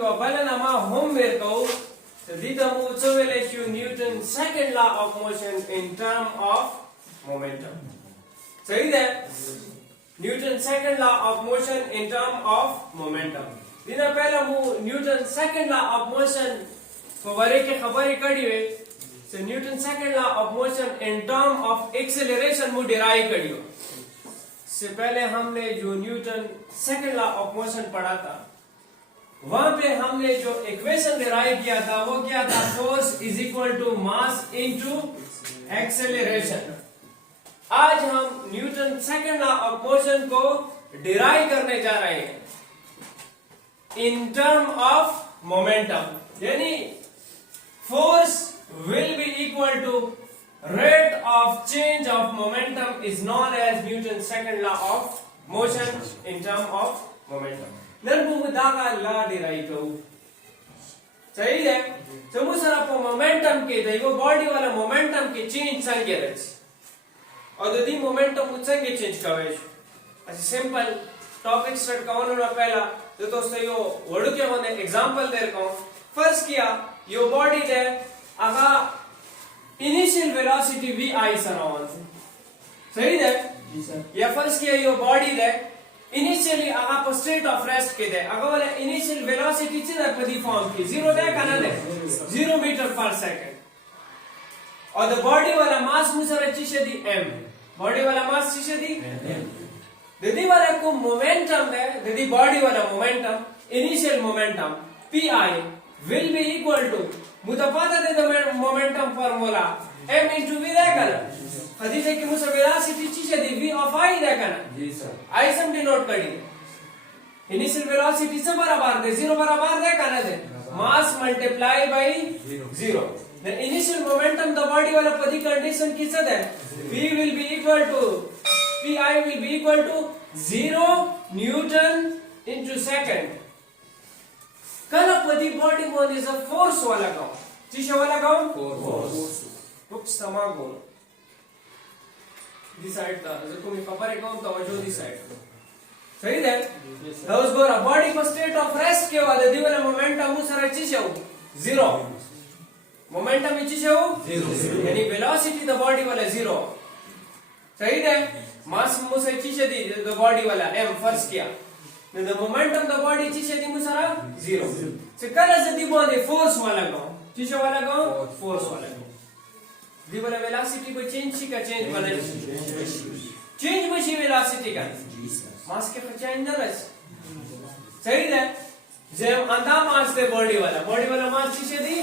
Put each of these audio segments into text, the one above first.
किंवा balana homework go. So dita mu utsovelechu Newton's second law of motion in term of momentum. सही है? Newton's second law of motion in term of momentum. दिना पहला मु Newton's second law of motion को बारे के खबरें करी हुए. So Newton's second law of motion in term of acceleration मु derive करी हो. से पहले हमने जो Newton second law of motion पढ़ा था वहां पे हमने जो इक्वेशन डिराइव किया था वो क्या था force is equal to mass into acceleration. आज हम Newton second law of motion को डिराइव करने जा रहे हैं इन टर्म ऑफ मोमेंटम. यानी force will be equal to rate of change of momentum is known as Newton's second law of motion in term of momentum. Then we daga law derive करूँ. सही है? तो मुझे आपको momentum के दे वो body वाला momentum के change संगे रच. और तो दी momentum मुझसे के change करें. अच्छा simple topic start करने वाला पहला तो दोस्तों यो वर्ड के होने example दे रहा हूँ. First किया यो body दे आगा इनिशियल वेलोसिटी vi सराउंड सही है या फर्स्ट किया यो बॉडी दे इनिशियली आगा पर स्टेट ऑफ रेस्ट के दे अगर वाला इनिशियल वेलोसिटी चिदा पदी फॉर्म की 0 दे कना दे 0 मीटर पर सेकंड और द बॉडी वाला मास मुसरा चिशे दी m बॉडी वाला मास चिशे दी m ददी वाला को मोमेंटम दे ददी बॉडी वाला momentum initial momentum pi will be equal to मुझे पता है तो momentum formula m into v देखा ना हदी से कि मुझे वेलोसिटी चीज़ दी v of i देखा ना जी सर i सम डिनोट करी इनिशियल वेलोसिटी से बराबर दे 0 बराबर देखा ना दे mass multiply by 0 the initial momentum the body वाला पदी कंडीशन किससे है v will be equal to pi will be equal to 0 Newton into second. कल पदी body bone is a force वाला गांव चीशे वाला गांव फोर्स रुक समा गोल दिस साइड था जब तुम्हें खबर है गांव तो जो दिस साइड सही है दोस गोरा बॉडी को स्टेट ऑफ रेस्ट के बाद दी वाला मोमेंटम मुसरा चीशे हो 0 मोमेंटम चीशे हो 0 यानी वेलोसिटी द बॉडी वाला 0 सही है मास मुसरा चीशे दी द बॉडी वाला m फर्स्ट किया the momentum the body चीज़ दी मुसरा 0 से कल ऐसे दी बोले force वाला गाँव चीज़ वाला गाँव force वाला गाँव दी बोले velocity को change ची का change वाला change बची velocity का mass के पर change ना रच सही है जब अंधा mass दे body वाला mass चीज़ दी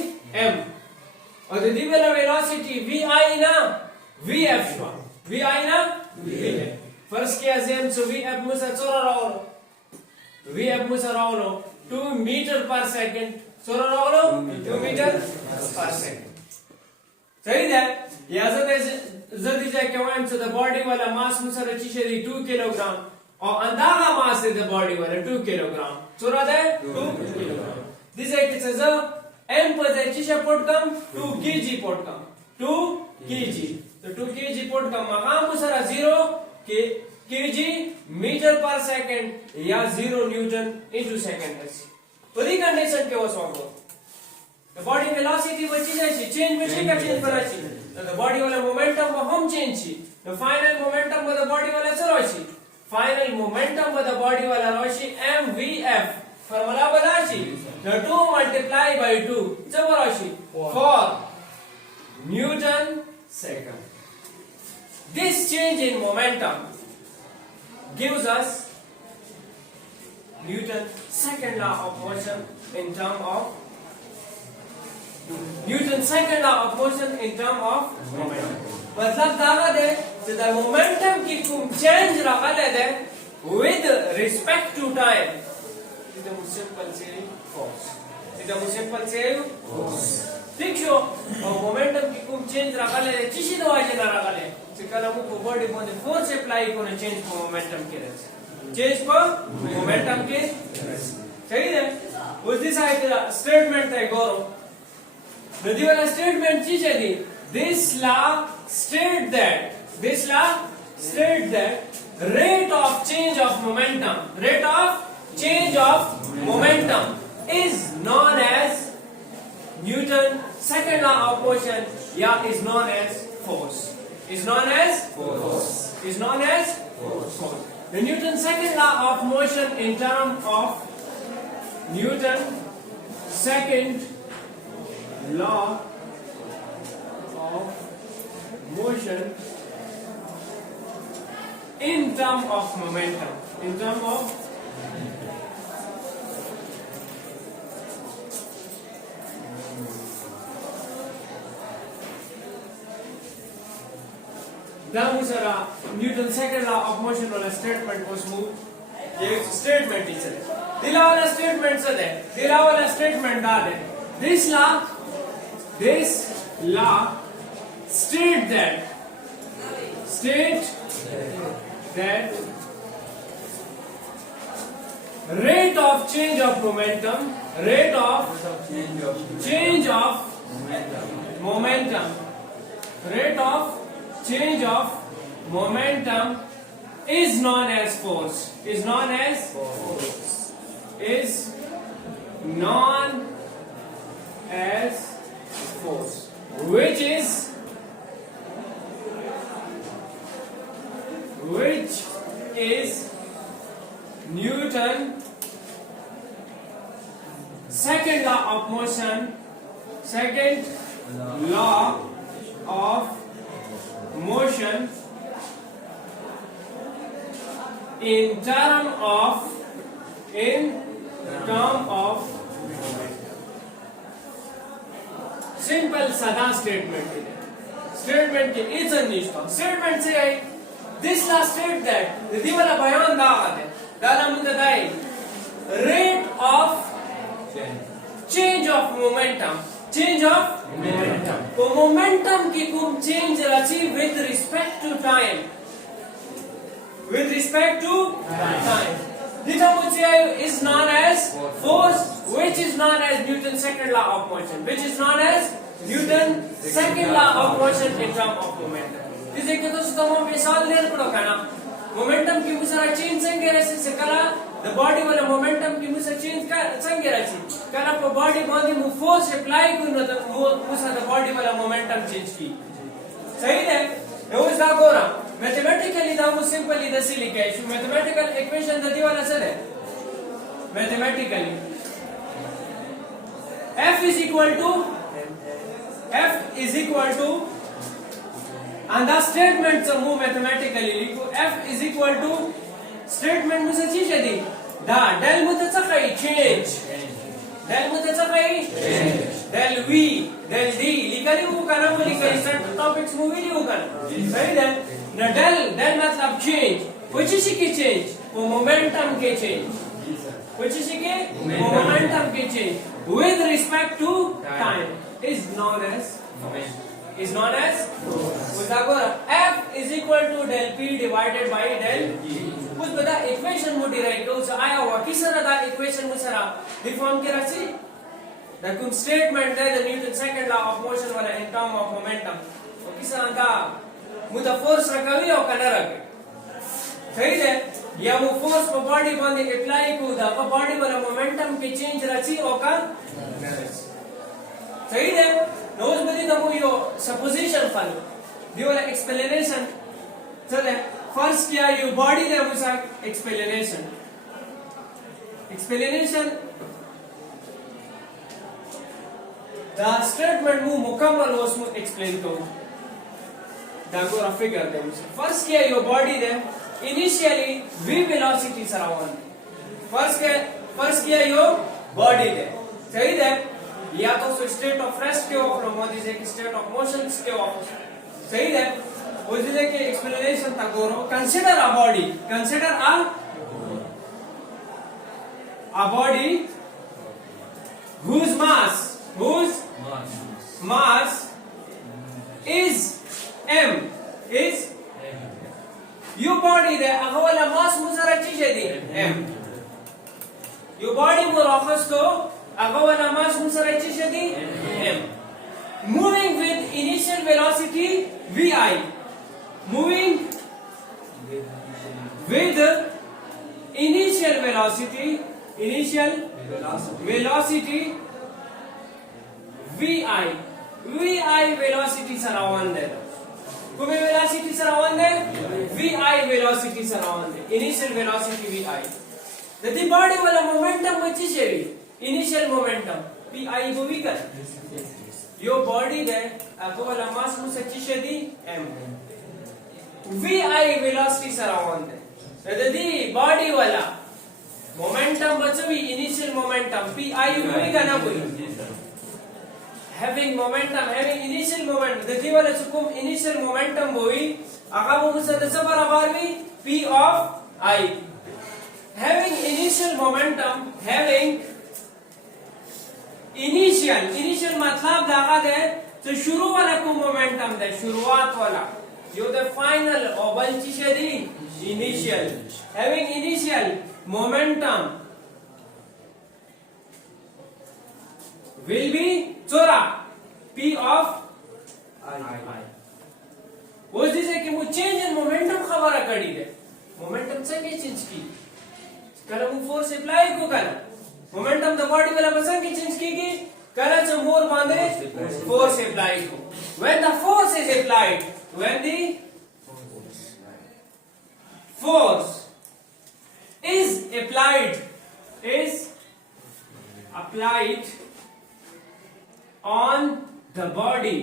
m और दी बोले velocity vi ना vf ना vf first क्या जब so vf मुसरा चोरा रहा we have musa raulo 2 meter per second so raulo 2 meter per second सही है या जल्दी जाके हम so the body वाला mass मुसा रची दी 2 किलोग्राम और अंदाजा mass है the body वाला 2 किलोग्राम so रहा है 2 kilogram this is a m पर जाची से पोट कम 2 kg पोट कम 2 kg तो 2 kg पोट कम मकाम मुसा 0 के kg मीटर पर सेकंड या 0 न्यूटन इनटू सेकंड है पूरी कंडीशन के वो सॉल्व हो द बॉडी वेलोसिटी बची जाए चेंज बची का चेंज करा छी तो द बॉडी वाला मोमेंटम में हम चेंज छी द फाइनल मोमेंटम में द बॉडी वाला चलो छी फाइनल मोमेंटम में द बॉडी वाला रोशी mvf फार्मूला बता छी द 2 मल्टीप्लाई बाय 2 जब रोशी 4 Newton second this change in momentum gives us Newton's second law of motion in term of momentum. मतलब दागा दे the momentum की कुम change रखा ले दे with respect to time. इधर मुझे simple से force. ठीक शो और momentum की कुम change रखा ले चीज़ तो आज ना रखा ले कल हमको बॉडी बोने फोर्स अप्लाई कोने चेंज को मोमेंटम के रस चेंज को मोमेंटम के सही है उस दिस साइड स्टेटमेंट है गौरव नदी वाला स्टेटमेंट चीज है दी this law state that rate of change of momentum is known as Newton's second law of motion, yeah, is known as force. Is known as force. Is known as force. The Newton's second law of motion in terms of Newton's second law of motion in terms of momentum. In terms of Damusara, Newton's second law of motion वाला statement was moved. ये एक statement है. दिला वाला statement से दे. दिला वाला statement डाल दे. This law state that rate of change of momentum, rate of change of momentum, rate of change of momentum is known as force. Is known as force. Is known as force, which is Newton's second law of motion, second law of motion in term of simple sada statement है. Statement के इस निष्ठा statement से है. This law state that the वाला बयान दाग है. दाला मुद्दा दाई rate of change of momentum. Change of momentum. तो momentum की कुम change रची with respect to time. With respect to time. Ditham is known as force, which is known as Newton's second law of motion, which is known as Newton's second law of motion in terms of momentum. This is because तमाम मिसाल लेर पड़ो करना. Momentum की मुझे change संगे रची से करा. The body वाला momentum की मुझे change कर संगे रची. करा पर body mu force apply करना तो मुझे the body वाला momentum change की. सही है? ये उसका कोरा. Mathematically da mu simply the silicate. Mathematical equation the वाला सर है. Mathematically F is equal to and the statement से मु mathematically लिखो. F is equal to statement मुझे चीज़ है दी. Da del मुझे चाहिए change. Del मुझे चाहिए change. Del V, del D लिखा नहीं वो करना वो लिखा इस topics में भी नहीं होगा. सही है? ना del मतलब change. वो चीज़ की change. वो momentum के change. वो चीज़ के momentum के change with respect to time is known as F is equal to del P divided by del G. कुछ बता equation वो derive करो उसे आया हुआ किस तरह का equation मुझे रा define के राशि द कुछ statement है the Newton's second law of motion वाला in term of momentum वो किस तरह का मुझे force रखा भी और करना रखे सही है या वो force पर body बंदे apply को दा पर body वाला momentum के change राशि और का सही है नोज बदी तमु यो supposition फल दियो वाला explanation चले first किया यो body दे मुझे explanation the statement मु मुकम्मल हो उसमें explain करूँ दागो रफी करते हैं मुझे first किया यो body दे initially v velocity surround first किया यो body दे सही है या तो स्टेट ऑफ रेस्ट के ऑफ मोदी से स्टेट ऑफ मोशन के ऑफ सही है वो जिले के एक्सप्लेनेशन तक गोरो consider a body whose mass is m is your body the अगला mass मुझे रची है दी m your body वो रॉफस को अगला mass मुझे रची है दी m moving with initial velocity vi moving with initial velocity velocity vi velocity Sarawan दे तुम्हें velocity सरावन दे vi velocity सरावन दे initial velocity vi यदि body वाला momentum बची शेवी initial momentum pi को भी कर यो body दे आपको वाला mass मुझसे चिशेदी m vi velocity सरावन दे यदि body वाला momentum बचवी initial momentum pi को भी करना कोई having momentum having initial momentum यदि वाला चुकुम initial momentum बोई आगा वो मुझसे दस बराबर भी p of I having initial momentum having initial मतलब लगा दे तो शुरू वाला को momentum दे शुरुआत वाला यो the final और बल्कि शेदी initial having initial momentum will be चोरा p of I वो जिसे कि वो change in momentum खबर करी दे momentum से क्या चेंज की कल वो फोर्स अप्लाई को कल मोमेंटम द बॉडी वाला बसन की चेंज की कल से मोर बांधे फोर्स अप्लाई को when the force is applied when the force is applied on the body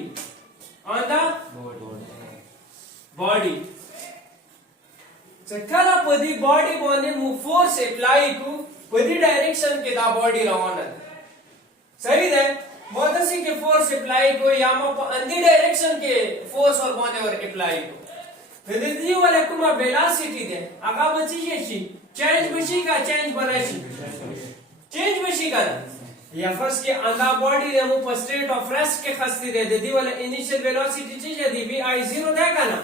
कला पदी बॉडी बने मु फोर्स अप्लाई को पदी डायरेक्शन के दा बॉडी रवाना सही है मोदसी के फोर्स अप्लाई को या मो अंधी डायरेक्शन के फोर्स और बने और अप्लाई को यदि वाला कुमा वेलोसिटी दे आगा बची छी चेंज बची का चेंज बनाई चेंज बची का या फर्स्ट के अंधा बॉडी दे मु पर स्टेट ऑफ रेस्ट के खस्ती दे यदि वाला इनिशियल वेलोसिटी चीज यदि vi 0 देगा ना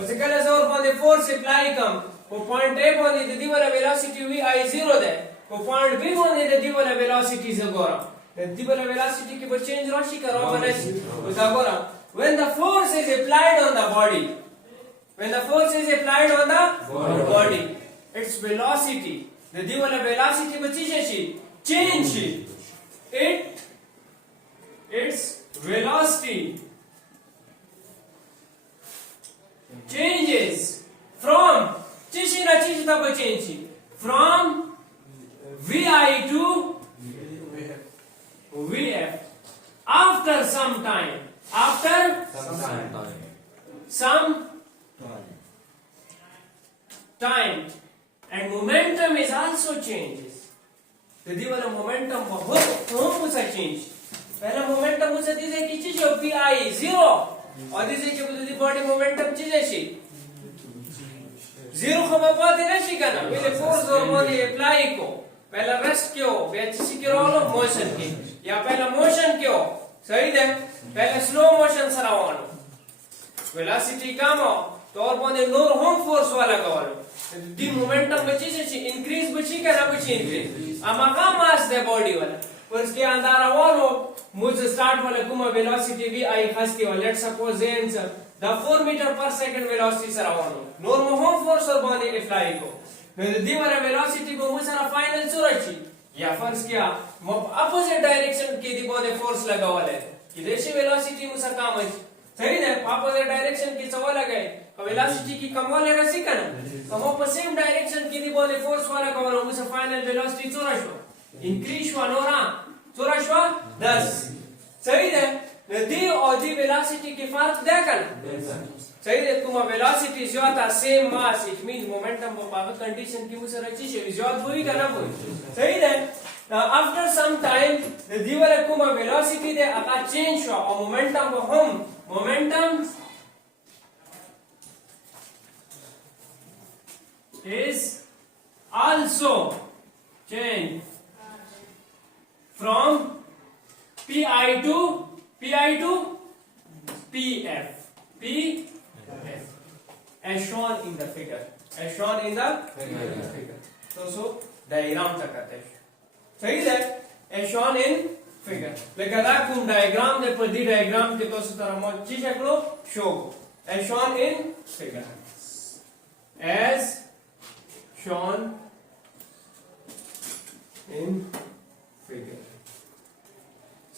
उसे कल से और बंदे फोर्स अप्लाई कम वो पॉइंट ए बंदे यदि वाला वेलोसिटी vi 0 दे वो पॉइंट बी बंदे यदि वाला वेलोसिटी से गोरा यदि वाला वेलोसिटी के वो चेंज राशि करो बनाई उसा गोरा when the force is applied on the body its velocity यदि वाला वेलोसिटी बची छी change its velocity changes from from vi to vf after some time and momentum is also changes यदि वाला मोमेंटम बहुत सा चेंज पहला मोमेंटम उसे दिसे की चीज है pi 0 और दिसे कि यदि बॉडी मोमेंटम चीज है 0 को पाते नहीं करना पहले फोर्स और बॉडी अप्लाई को पहला रेस्ट क्यों बेचिसी के रोल ऑफ मोशन की या पहला मोशन क्यों सही है पहले स्लो मोशन सरावानो वेलोसिटी कम हो तो और बॉडी नोर होम फोर्स वाला कवालो दी मोमेंटम बची से इंक्रीज बची करना बची इंक्रीज अमागा मास दे बॉडी वाला पर इसके अंदर वालो मुझे स्टार्ट वाला कुमा वेलोसिटी vi खासती वाला let's suppose the 4 meter per second velocity सरावानो नॉर्मल होम फोर्स और बॉडी अप्लाई को दी वाला वेलोसिटी को मुझे फाइनल सुरक्षी या फर्स्ट क्या अपोजिट डायरेक्शन की दी बॉडी फोर्स लगा वाला है इधर वेलोसिटी मुझे काम है सही है अपोजिट डायरेक्शन की सवाल गए वेलोसिटी की कम वाला का सीखना हम पर सेम डायरेक्शन की दी बॉडी फोर्स वाला का वाला मुझे फाइनल वेलोसिटी 84 इंक्रीज हुआ नोरा 84 10 सही है दी और दी वेलोसिटी के फर्क देखना सही है तुम वेलोसिटी ज्यादा same mass it mean momentum वो पावर कंडीशन की मुझे रची है ज्यादा हुई करना कोई सही है आफ्टर सम टाइम दी वाला कुमा वेलोसिटी दे अका चेंज हुआ और मोमेंटम वो हम momentum is also change from pi to pf as shown in the figure so diagram तक करते हैं सही है as shown in figure लेकिन अगर तुम डायग्राम दे पर दी डायग्राम के तो तरह मो चीज करो show as shown in figure as shown in figure.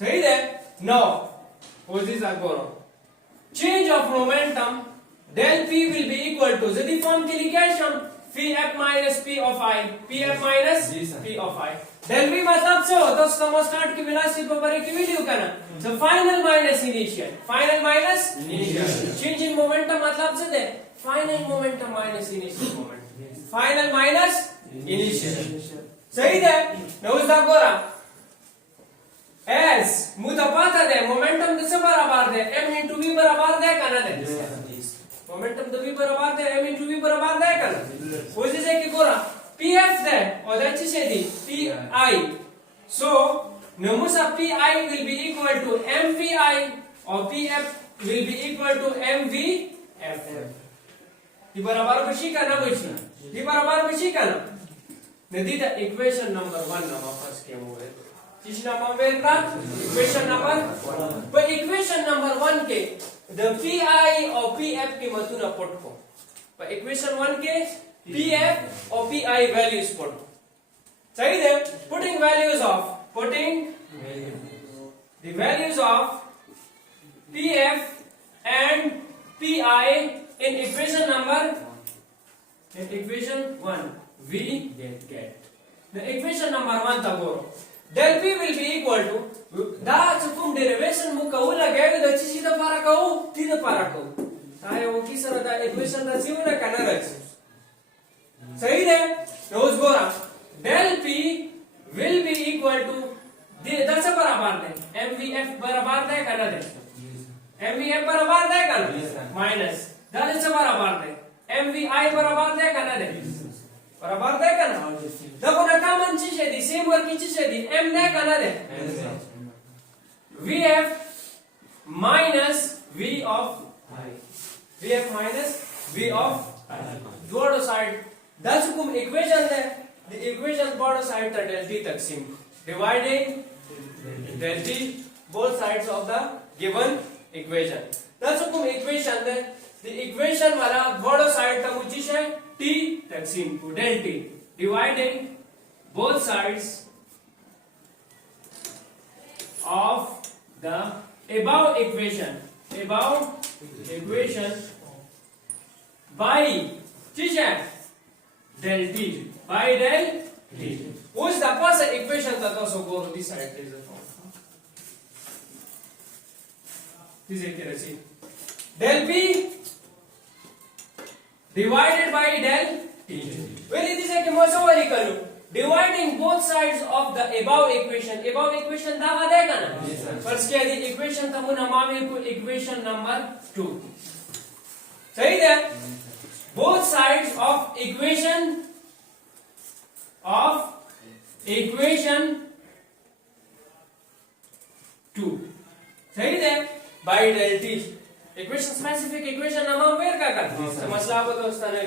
सही है. Now, what is our goal? Change of momentum del p will be equal to यदि फॉर्म की लिखेशन Pf minus P of I, Pf minus P of I. Del V मतलब से हो तो थर्मोस्टेट की वेलोसिटी पर एक वैल्यू करना. So final minus initial. Final minus initial. Change in momentum मतलब से दे. Final momentum minus initial momentum. Final minus initial. सही है. नोज दा गोरा. As मुझे पता है momentum किससे बराबर है? M into V बराबर है क्या ना दे? मोमेंटम तो v बराबर है m into v बराबर है क्या वो जैसे कि गोरा pf है और दैट से दी pi so नमुसा pi will be equal to mvi और pf will be equal to mvf ये बराबर बची का ना बची ये बराबर बची का ना नदी द इक्वेशन नंबर 1 ना वापस के हुए किस नंबर में का इक्वेशन नंबर पर इक्वेशन नंबर 1 के the pi और pf की मतुन पुट को पर इक्वेशन 1 के pf और pi वैल्यूज पुट सही है putting values of the values of pf and pi in equation number in equation 1 we get the equation number 1 तब del p will be equal to da चुकुम डेरिवेशन मु कहू लगे द चीज द पारा कहू ती द पारा कहू तारे वो की सर द इक्वेशन द जीव न कना रच सही है नोज गोरा del p will be equal to the से बराबर है mvf बराबर है कना दे mvf बराबर है कना माइनस द से बराबर है mvi बराबर है कना दे बराबर है कना देखो ना कॉमन चीज है दी सेम वर्क की चीज है दी m ने कना दे vf minus v of I vf minus v of I दोनों साइड 10 कुम इक्वेशन है the equation बोथ साइड का del t तकसीम dividing del t both sides of the given equation 10 कुम इक्वेशन है the equation वाला दोनों साइड का मुझे है t तकसीम को del t dividing both sides of the above equation by ठीक है del t by del t उस दफा से इक्वेशन का तो so go this side is a this एक तरह से del p divided by del t well this है कि मोसो वाली करूं dividing both sides of the above equation दावा देगा ना फर्स्ट क्या दी इक्वेशन था मुन हमारे को इक्वेशन नंबर 2 सही है both sides of equation 2 सही है by del t equation specific equation नाम वेर का कर मसला को दोस्तों ने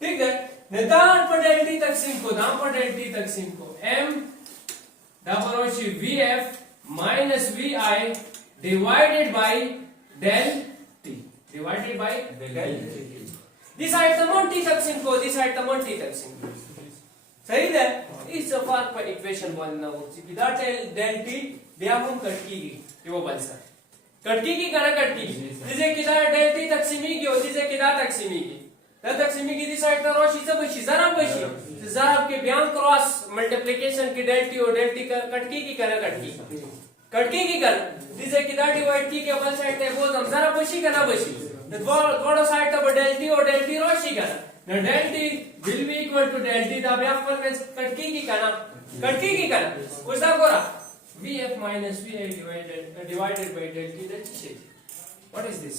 ठीक है निदान पर del t तकसीम को दाम पर del t तकसीम को m दापरोशी vf minus vi divided by del t this side तमोन t तकसीम को this side तमोन t तकसीम सही है इस सफार पर इक्वेशन बनना हो बिना del t व्यापम कटकी की वो बन सकता कटकी की करा कटकी जिसे किधर del t तकसीमी की होती है किधर तकसीमी की तकसीमी की साइड तर रोशी से बशी जरा बशी जरा आपके बयान क्रॉस मल्टीप्लिकेशन की del t और del t कटकी की करा कटकी की कर जिसे किधर डिवाइड की के वन साइड है वो हम जरा बशी करना बशी दोनों साइड तब del t और del t रोशी कर ना del t will be equal to del t दा व्याप पर कटकी की कर उसका कोरा vf minus vi divided by del t that's it what is this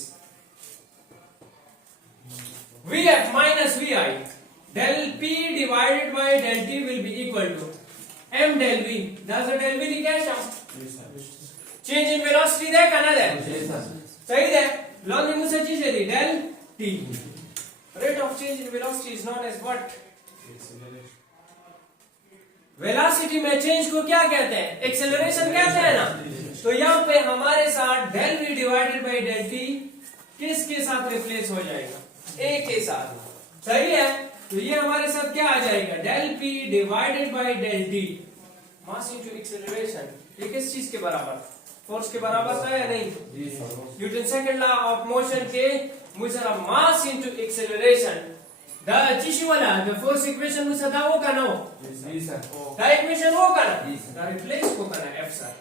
vf minus vi del p divided by del t will be equal to m del v does the del v लिखा है change in velocity देखा ना दे सही है लॉन्ग मुझसे चीज है del t rate of change in velocity is known as what velocity में चेंज को क्या कहते हैं एक्सेलरेशन कहते हैं ना तो यहाँ पे हमारे साथ del v divided by del t किसके साथ रिप्लेस हो जाएगा a के साथ सही है तो ये हमारे साथ क्या आ जाएगा del p divided by del t mass into acceleration, ये किस चीज के बराबर, फोर्स के बराबर था या नहीं? Newton second law of motion के मुझे मास इनटू एक्सेलरेशन दा चीशी वाला द फोर्स इक्वेशन मुझे दा वो करना हो जी सर, दा इक्वेशन वो करना जी सर, दा रिप्लेस को करना f सर,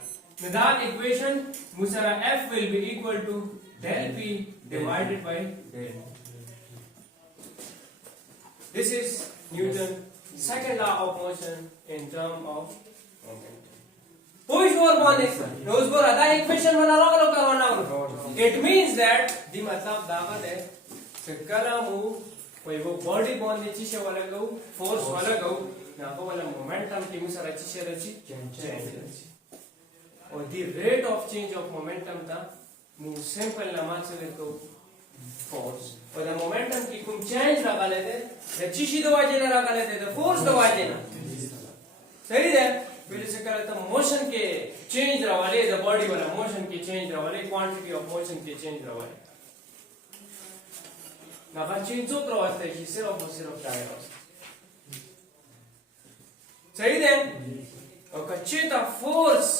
that equation मुझे f will be equal to del p divided by del. This is Newton's second law of motion in term of momentum. Push more bonding. Those more other equation वाला लॉग करवाना हो. It means that the मतलब दावत है कि कला move कोई वो body bond चीज़ वाला गो force वाला गो ना को वाला momentum की मुझे चीज़ रची change. और the rate of change of momentum था move simple नाम से को force. और the momentum की कुम change लगा लेते the चीज़ दवाजे ना लगा लेते the force दवाजे ना सही है. फिर से करते हैं motion के change रवाले the body वाला motion के change रवाले quantity of motion के change रवाले ना का change तो रवाते हैं सिर्फ जाएगा सही है. और कच्चे ता force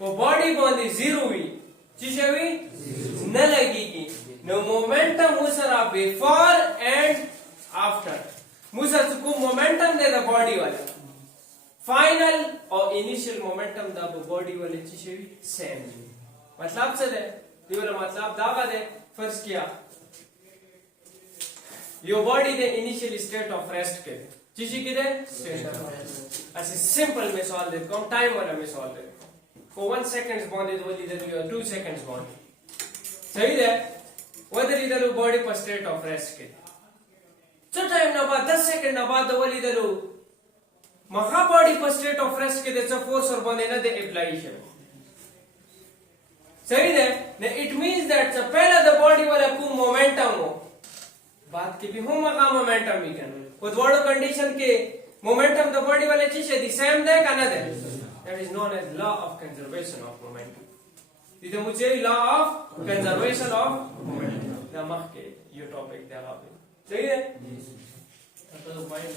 तो body बंदी zero हुई चीज़ हुई न लगेगी. No momentum Musra before and after मुसर को momentum दे the body वाले फाइनल और इनिशियल मोमेंटम दा बॉडी वाले चीजें भी सेम मतलब से दे ये वाला मतलब दावा दे फर्स्ट किया your body the initial state of rest के चीजें की दे स्टेट ऑफ रेस्ट ऐसे सिंपल में सॉल्व दे कम टाइम वाला में सॉल्व दे for 1 seconds bond is only that you are 2 seconds bond सही है. whether इधर बॉडी पर स्टेट ऑफ रेस्ट के तो टाइम ना बाद 10 सेकंड ना बाद वाली इधर महा बॉडी पर स्टेट ऑफ रेस्ट के देचा फोर्स और बंदे ना दे एप्लाइशन सही है ने इट मींस दैट द पहला द बॉडी वाला को मोमेंटम हो बात के भी हो महा मोमेंटम भी कर वो दोनों कंडीशन के मोमेंटम द बॉडी वाले चीज है द सेम दे का ना दे that is known as law of conservation of momentum. इधर मुझे law of conservation of momentum the मख के ये टॉपिक दे सही है. तो माइंड